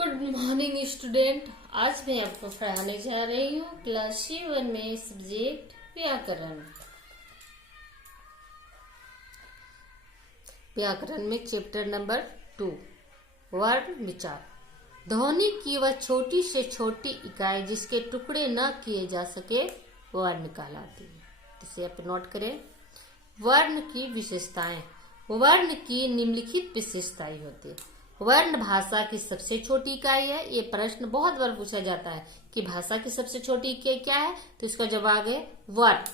Good morning student. आज मैं आपको पढ़ाने जा रही हूँ क्लास 7 में सब्जेक्ट व्याकरण। व्याकरण में चैप्टर नंबर 2 वर्ण विचार। ध्वनि की वह छोटी से छोटी इकाई जिसके टुकड़े न किए जा सके वर्ण कहलाती है। इसे आप नोट करें। वर्ण की विशेषताएं। वर्ण की निम्नलिखित विशेषताएं होती है। वर्ण भाषा की सबसे छोटी इकाई है। ये प्रश्न बहुत बार पूछा जाता है कि भाषा की सबसे छोटी इकाई क्या है, तो इसका जवाब है वर्ण।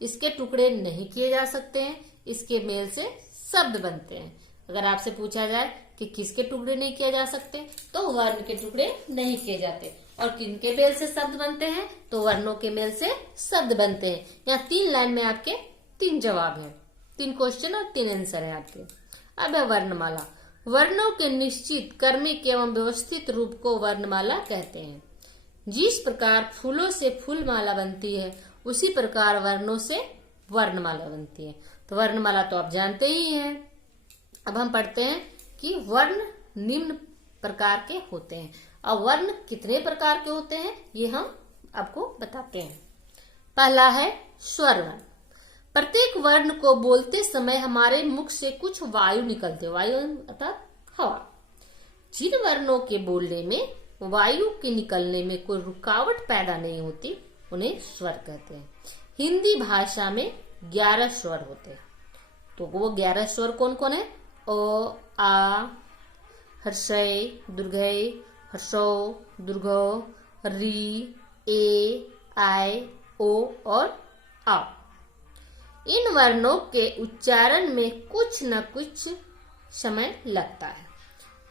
इसके टुकड़े नहीं किए जा सकते हैं, इसके मेल से शब्द बनते हैं। अगर आपसे पूछा जाए कि किसके टुकड़े नहीं किए जा सकते, तो वर्ण के टुकड़े नहीं किए जाते। और किनके मेल से शब्द बनते हैं, तो वर्णों के मेल से शब्द बनते हैं। यहाँ 3 लाइन में आपके 3 जवाब है, 3 क्वेश्चन और 3 आंसर है आपके। अब है वर्णमाला। वर्णों के निश्चित क्रमिक एवं व्यवस्थित रूप को वर्णमाला कहते हैं। जिस प्रकार फूलों से फूलमाला बनती है, उसी प्रकार वर्णों से वर्णमाला बनती है। तो वर्णमाला तो आप जानते ही हैं। अब हम पढ़ते हैं कि वर्ण निम्न प्रकार के होते हैं। अब वर्ण कितने प्रकार के होते हैं, ये हम आपको बताते हैं। पहला है स्वर वर्ण। प्रत्येक वर्ण को बोलते समय हमारे मुख से कुछ वायु निकलते, वायु अर्थात हवा। जिन वर्णों के बोलने में वायु के निकलने में कोई रुकावट पैदा नहीं होती, उन्हें स्वर कहते हैं। हिंदी भाषा में 11 स्वर होते हैं। तो वो 11 स्वर कौन कौन है? ओ, आ, हर्षय, दुर्घय, हर्षो, दुर्घो, री, ए, आय, ओ और आ। इन वर्णों के उच्चारण में कुछ न कुछ समय लगता है।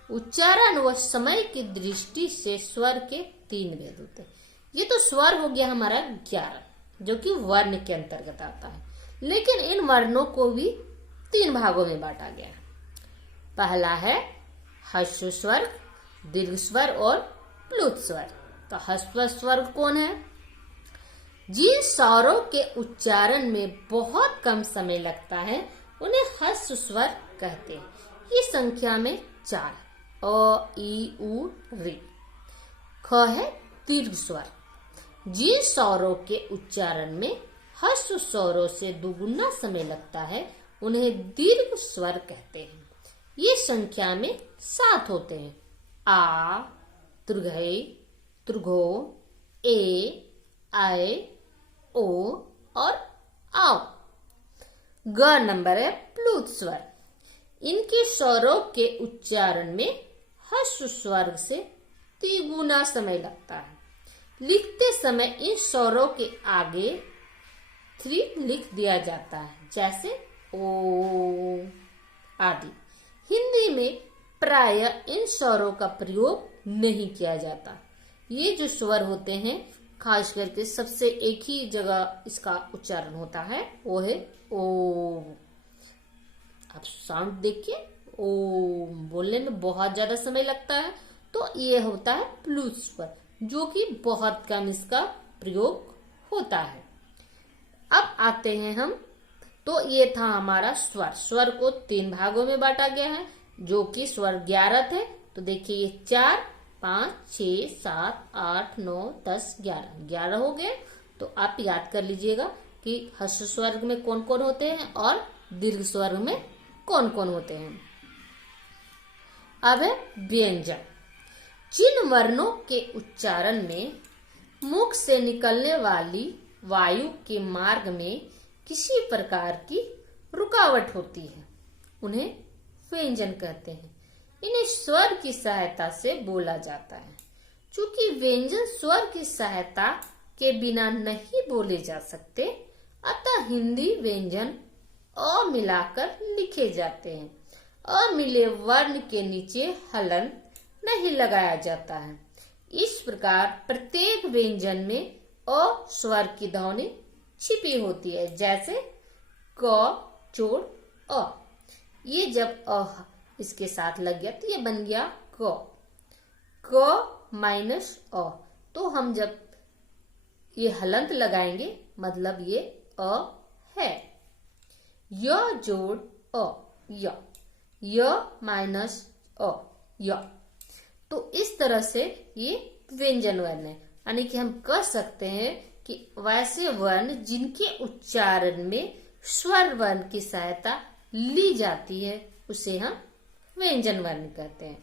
उच्चारण व समय की दृष्टि से स्वर के 3 भेद होते हैं। ये तो स्वर हो गया हमारा 11, जो कि वर्ण के अंतर्गत आता है। लेकिन इन वर्णों को भी 3 भागों में बांटा गया है। पहला है ह्रस्व स्वर, दीर्घ स्वर और प्लुत स्वर। तो ह्रस्व स्वर कौन है? जिन स्वरों के उच्चारण में बहुत कम समय लगता है, उन्हें ह्रस्व स्वर कहते हैं। ये संख्या में 4 अ, ई, उ, री। ख है दीर्घ स्वर। जिन स्वरों के उच्चारण में ह्रस्व स्वरों से दुगुना समय लगता है, उन्हें दीर्घ स्वर कहते हैं। ये संख्या में 7 होते हैं। आ, दीर्घई, दीर्घो, ए, आय, ओ और आओ। ग नंबर है प्लुत स्वर। इनके स्वरों के उच्चारण में ह्रस्व स्वर से 3 गुना समय लगता है। लिखते समय इन स्वरों के आगे 3 लिख दिया जाता है, जैसे ओ आदि। हिंदी में प्रायः इन स्वरों का प्रयोग नहीं किया जाता। ये जो स्वर होते हैं, खास करके सबसे एक ही जगह इसका उच्चारण होता है, वो है ओ। आप साउंड देखिए, ओ बोलने में बहुत ज्यादा समय लगता है, तो ये होता है प्लुत स्वर, जो कि बहुत कम इसका प्रयोग होता है। अब आते हैं हम, तो ये था हमारा स्वर। स्वर को 3 भागों में बांटा गया है, जो कि स्वर 11 थे। तो देखिए ये 4, 5, 6, 7, 8, 9, 10, 11 हो गए। तो आप याद कर लीजिएगा कि ह्रस्व स्वर में कौन कौन होते हैं और दीर्घ स्वर में कौन कौन होते हैं। अब है व्यंजन। जिन वर्णों के उच्चारण में मुख से निकलने वाली वायु के मार्ग में किसी प्रकार की रुकावट होती है, उन्हें व्यंजन कहते हैं। इन्हें स्वर की सहायता से बोला जाता है। चूंकि व्यंजन स्वर की सहायता के बिना नहीं बोले जा सकते, अतः हिंदी व्यंजन अ मिलाकर लिखे जाते हैं। अमिले वर्ण के नीचे हलंत नहीं लगाया जाता है। इस प्रकार प्रत्येक व्यंजन में अ स्वर की ध्वनि छिपी होती है, जैसे क जोड़ अ। ये जब अ इसके साथ लग गया, तो ये बन गया क। क माइनस अ। तो हम जब ये हलंत लगाएंगे, मतलब ये अ है। य जोड़ अ, य। य माइनस अ, य। तो इस तरह से ये व्यंजन वर्ण है। यानी कि हम कह सकते हैं कि वैसे वर्ण जिनके उच्चारण में स्वर वर्ण की सहायता ली जाती है उसे हम व्यंजन वर्ण कहते हैं,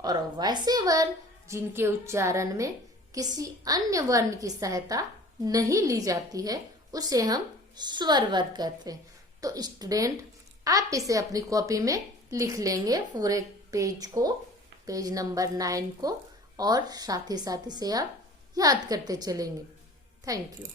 और वैसे वर्ण जिनके उच्चारण में किसी अन्य वर्ण की सहायता नहीं ली जाती है उसे हम स्वर वर्ण कहते हैं। तो स्टूडेंट, आप इसे अपनी कॉपी में लिख लेंगे पूरे पेज को, पेज नंबर 9 को, और साथ ही इसे आप याद करते चलेंगे। Thank you.